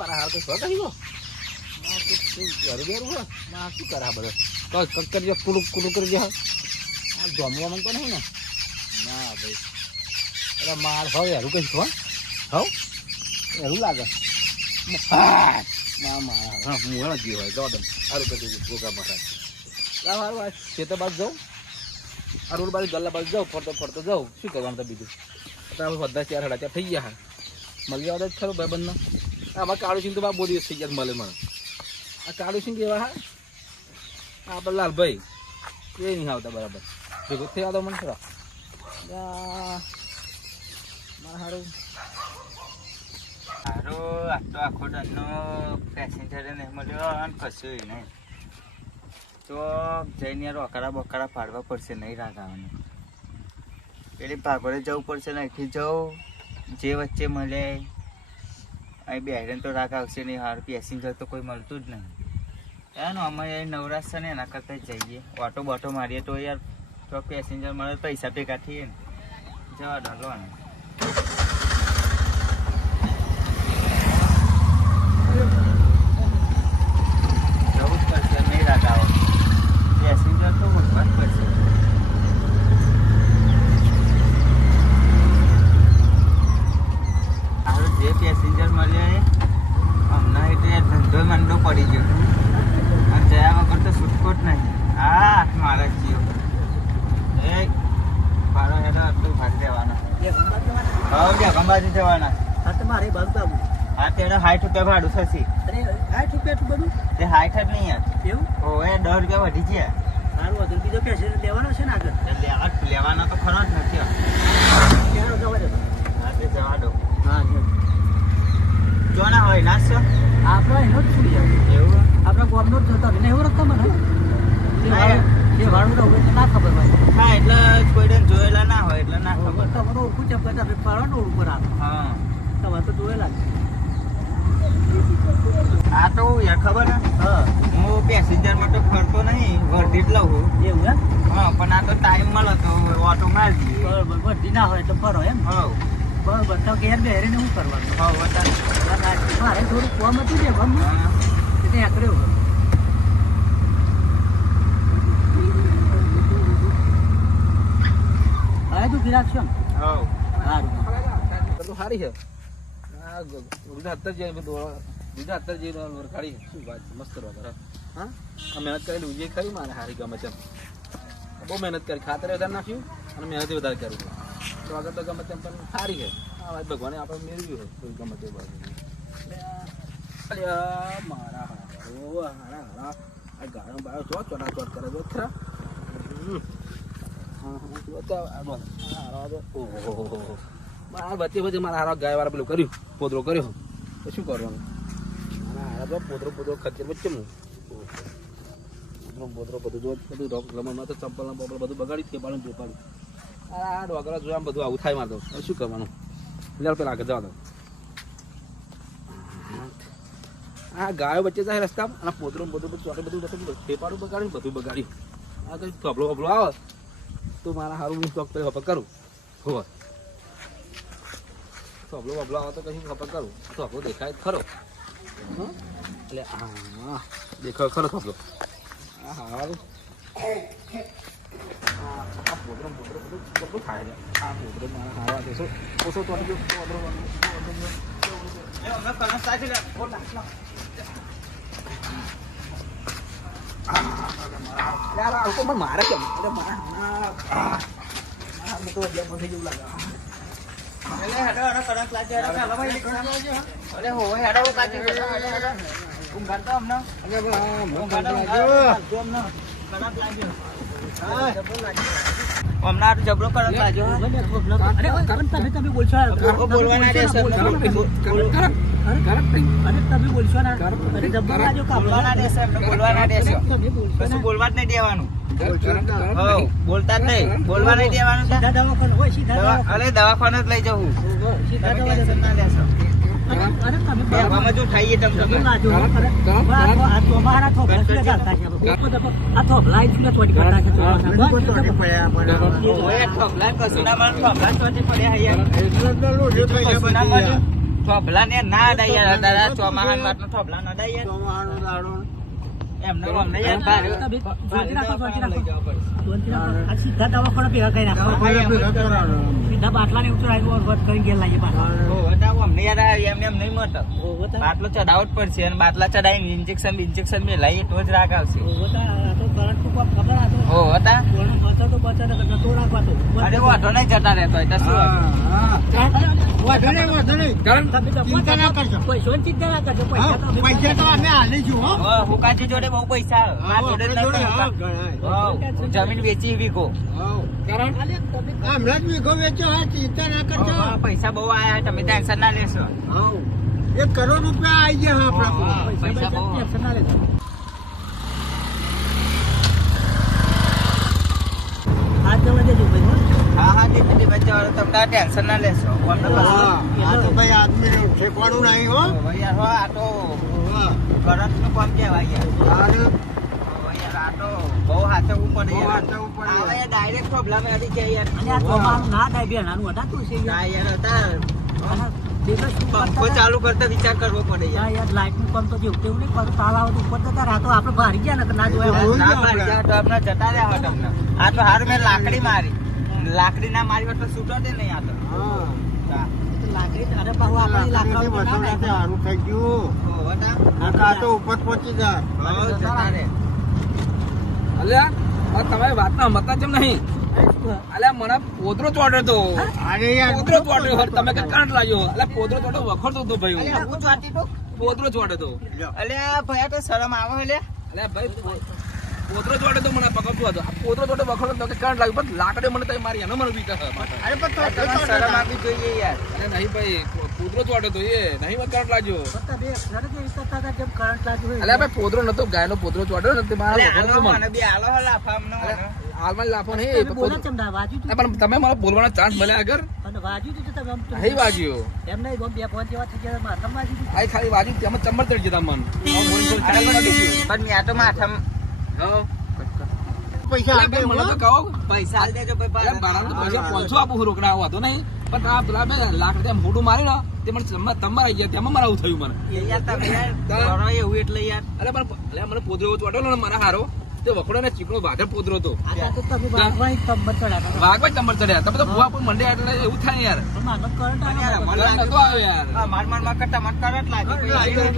મારા હાર તો શોખ આવી ગયો ઘર બેરું હોય ના શું કરે આ બધો કરી કુલુક કુલુક કરી જાય આ જમવા મને તો નહીં ને ના ભાઈ અરે માર હવે હેરું કઈ છો હવ હેરું લાગે ના મારા હા હું ગયો હોય જવા દે સારું કરી ભૂકા મારા સારું ખેતર બાજુ જાઉં આ રોડ બાજુ ગલ્લા બાજુ જાઉં ફરતો જાઉં શું કરવાનું તો બીજું આપણે બધા 4 સાડા 4 થઈ ગયા હા મળી જવા દે ખરો ભાઈ બંને આમાં કાળુ સિંહ તો બહુ દિવસ થઈ ગયા મળે મને આ કાળુ સિંહ કેવા હા આપણે લાલભાઈ એ નહીં આવતા બરાબર ભેગું થઈ આવતા મને ખરા સારું તો આખો દંડનો પેસેન્જર નહીં મળ્યો અને કશું નહીં તો જઈને રોકાડા બકાડા પાડવા પડશે નહીં રાગાવાનું પેલી ભાગોળે જવું પડશે ને અહીંથી જવું જે વચ્ચે મળે અહીં બે હેરાન તો રાગ આવશે નહીં હાર પેસેન્જર તો કોઈ મળતું જ નહીં એનું અમે નવરાશ છે ને એના કરતાં જ જઈએ ઓટો બોટો મારીએ તો યાર તો પેસેન્જર મળે પૈસા ભેગા થઈએ ને જવા ડલો ને જવું જ પડશે નહીં રાગ આવો પેસેન્જર તો વધવા જ પડશે હારું જે પેસેન્જર મળ્યા હમણાં એટલે ધંધો મંડો પડી ગયો અને જયા વગર તો છૂટકો જ નહીં હા મારા જીવ એ મારો હેડો આટલું ભાગ દેવાના હવે ગંબાજી જવાના હા તો મારે બાજુ હા તેડો 60 રૂપિયા ભાડું થશે અરે 60 રૂપિયા બધું તે 60 જ નહીં યાર એવું ઓએ 10 રૂપિયા વધી ગયા સારું વધુ બીજો પેસેન્જર લેવાનો છે ને આગળ લેવાનો તો ખરો જ નથી જવા દે હા તે જવા દો હા જો ના હોય નાસ્તો આપણે એનો જ છોડી જાવ એવું આપણા ગામનો જ જતા ને એવું રસ્તા મને એ વાળું તો હોય ના ખબર હોય હા એટલે કોઈ જોયેલા ના હોય એટલે ના ખબર તમારું ઓળખું છે આપણે પાડવાનું ઉપર આવે હા તમારે તો જોયેલા આ તો યાર ખબર ને હા હું પેસેન્જરમાં તો ફરતો નહીં વર્ધી જ લઉં એવું એમ હા પણ આ તો ટાઈમ મળે તો ઓટો મારી દઈએ બરોબર વધી ના હોય તો ફરો એમ હવ બરોબર તો ઘેર બેરીને શું કરવાનું હવ વધારે મારે થોડું કોમ હતું ને ગમ હા એટલે આકડ્યો હવે તું ગિરાક છો ને હવ સારું તો સારી છે આ બીજા 70 જેવી વરખાડી શું વાત છે મસ્ત વગર હા આ મહેનત કરેલી ઉજે ખરી મારે હારી ગમે તેમ બહુ મહેનત કરી ખાતર વધારે નાખ્યું અને મહેનત વધારે કર્યું તો આગળ તો ગમે તેમ પણ સારી છે આ વાત ભગવાને આપણે મેળવ્યું હોય ગમે તે બાજુ મારા હારા આ ગાળો બાળો જો ચોટા ચોટ કરે જો ખરા હા વચ્ચે મારા હારા ગાય વાળા પેલું કર્યું પોદરો કર્યો તો શું કરવાનું મારા હારા તો પોદરો ખર્ચે વચ્ચે પોદરો બધું રમણમાં તો ચંપલ બધું બગાડી થેપાડું ચોપાડું આ ડોગરા જોયા બધું આવું થાય મારે તો શું કરવાનું એટલે પેલા આગળ જવા દો આ ગાયો વચ્ચે જાય રસ્તા અને પોદરો બધું ચોટે બધું થેપાડું બગાડ્યું બધું બગાડ્યું આ કઈ થબલો આવે તો મારા સારું હું સ્ટોક કરી ખબર કરું હોય થબલો બબલો આવે તો કશું ખબર કરું થબલો દેખાય ખરો એટલે હા દેખાય ખરો થબલો હા સારું પોદરો બધું થાય છે આ પોદરો મારા સારા દેશો ઓછો તો યાર આવું પણ મારે કેમ તો થઈ જેવું લાગે હમણાં જબરો કરંટ લાગ્યો તમે બોલશો બોલવાના રહેશે તમે બોલશો ને બોલવાના રહેશે બોલવાના રહેશે કશું બોલવા જ નહીં દેવાનું બોલતા જ નહીં બોલવા નહીં દેવાનું અરે દવાખાને જ લઈ જવું જો ખાઈએ તમને થોભલા ને ના અડાય યાર તારા ચોમાહાન વાતનો થોભલા ના અડાય યાર ચોમાહાનો દાડો. એમને અમને યાર ભારે આ સીધા દવાખાના ભેગા કરી નાખો. ભાઈ ભેગા કરાવવાનો. સીધા બાટલા ને ઉતરાય વર્ક કરીને ઘેર લાવીએ પાછા. અમને યાર એમ નહીં મળતો બાટલો ચડાવવો જ પડશે અને બાટલા ચડાવીને ઇન્જેક્શન મેં લાવીએ તો જ રાગ આવશે અરે વાંધો નહીં જતા રહેતો હોય તો શું હા, હા. વાંધો નહીં, વાંધો નહીં. ચિંતા ના કરજો. હા, પૈસા તો અમે આલીશું, હો. હુકાજી જોડે બહુ પૈસા આવે. મારા જોડે જ જોડે, નથી હા, હુકા. ગણાય. હઉ, જમીન વેચી વીઘો હા. હમણાં જ વીઘો વેચ્યો, હા, ચિંતા ના કરજો. હા, પૈસા બહુ આયા તમે ટેન્શન ના લેશો હા. 1 કરોડ રૂપિયા આવી ગયા આપણા પાસે. પૈસા બહુ હા હા દીદી બચ્ચા તમને ટેન્શન ના લેશો અમને હા, આ તો ભાઈ આદમીનું ઠેકવાનું નહીં, હો. યાર હો આ તો હા. કરંટ નું કામ કહેવાય યાર અને યાર આ તો બહુ હાચવવું પડે બહુ યાર હાચવવું પડે. આ યાર ડાયરેક્ટ પ્રોબ્લેમ આવી જાય યાર ના યાર હતા પંખો ચાલુ કરતા વિચાર કરવો પડે યાર ના મારી જાવ તો આપણે જતા રહ્યા હોત તમને આ તો હારું મેં લાકડી મારી લાકડી ના મારી હોત તો છૂટો જ નહીં આ તો હા. હા. લાકડીની વસોડાથી સારું થઈ ગયું. હો, હતા? નકર આ તો ઉપર પહોંચી જાય. હો, જતા રહે. અલ્યા આ તમારી વાતના મતલબ કેમ નહીં અલ્યા મને પોદરો ચોટ્યો તો અરે યાર, પોદરો ચોટ્યો હર તમે કે કરંટ લાગ્યો અલ્યા પોદરો ચોટ્યો વખરતો તો ભાઈ અલ્યા, હું ચોંટી તો પોદરો ચોટ્યો તો અલ્યા ભયા તો શરમ આવે અલ્યા અલ્યા ભાઈ પોદરો ચોટ્યો તો મને પકડતો હતો આ પોદરો ચોટ્યો વખરતો તો કે કરંટ લાગ્યો પણ લાકડે મને તઈ મારી એનો મને બીક અરે પણ તો તમારે શરમ આપવી જોઈએ યાર અરે નહીં ભાઈ પોદરો ચોટ્યો તો એ નહીં મને કરંટ લાગ્યો અલ્યા ભાઈ પોદરો નતો ગાયનો પોદરો ચોટ્યો ને તે મારા અલ્યા, વખરતો આલો મને મને બી આલો હો લાફા અમને મને. હાલમાં લાફો નહીં પણ તમે મને બોલવાનો ચાન્સ મળ્યા આગળ અહીં વાગ્યો આ ખાલી વાગ્યું તેમાં ચમર ચડી જતા મન અરે પણ મેં તો માથામ પૈસા આપે, મને તો હો. કહો પૈસા આલ દેજો ભાઈ અરે મારા તો પૈસા 500 આપું રોકડા આવો હતો નહીં પણ આ પેલા બે લાકડા ત્યાં મોઢું મારી ને તે મને તમારે આવી ગયા તેમાં મારે આવું થયું મને યાર તમે યાર કરો એવું એટલે યાર અરે પણ અરે મને પોદરો ચોટ્યો ને મારા હારો તે વખડો ને ચીકણો વાઘર પોદરો હતો વાઘભાઈ ચંબર ચડ્યા તમે તો ભૂવા પર મંડે એટલે એવું થાય યાર કરંટ નતો આવ્યો યાર માર કરતા મત કરત લાગે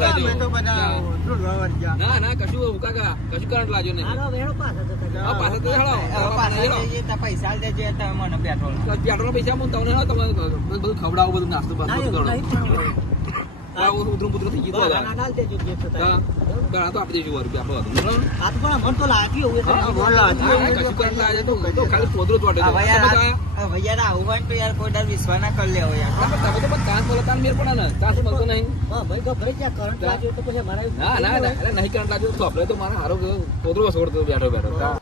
અમે તો બધા ધ્રુવર ગયા. ના ના કશું કાકા કશું કરંટ લાગ્યો નહીં હા પાછા તો હેડો પૈસા આલ દેજો યાર તમે મને પેટ્રોલ પેટ્રોલ પૈસા હું તમને હેડો તમે બધું ખવડાવું બધું નાસ્તો પાસ્તો કરો ઉતરું પુતરું થઈ ગયું તો હા તો આપી દઈશું રૂપિયા આપણો હા, બોલો, હજી કશું કરંટ લાગે તો ખાલી પોદરો ચોટે હવે યાર આવું હોય ને તો યાર કોઈ દર વિશ્વાસ ના કરી લેવો યાર તમે તો પણ કાન બોલો તાન મેર પડે ને કાન શું મળતો નહીં ના ના ના અરે નહીં કરંટ લાગ્યો તો આપણે તો મારા હારો પોદરો છોડતો બેઠો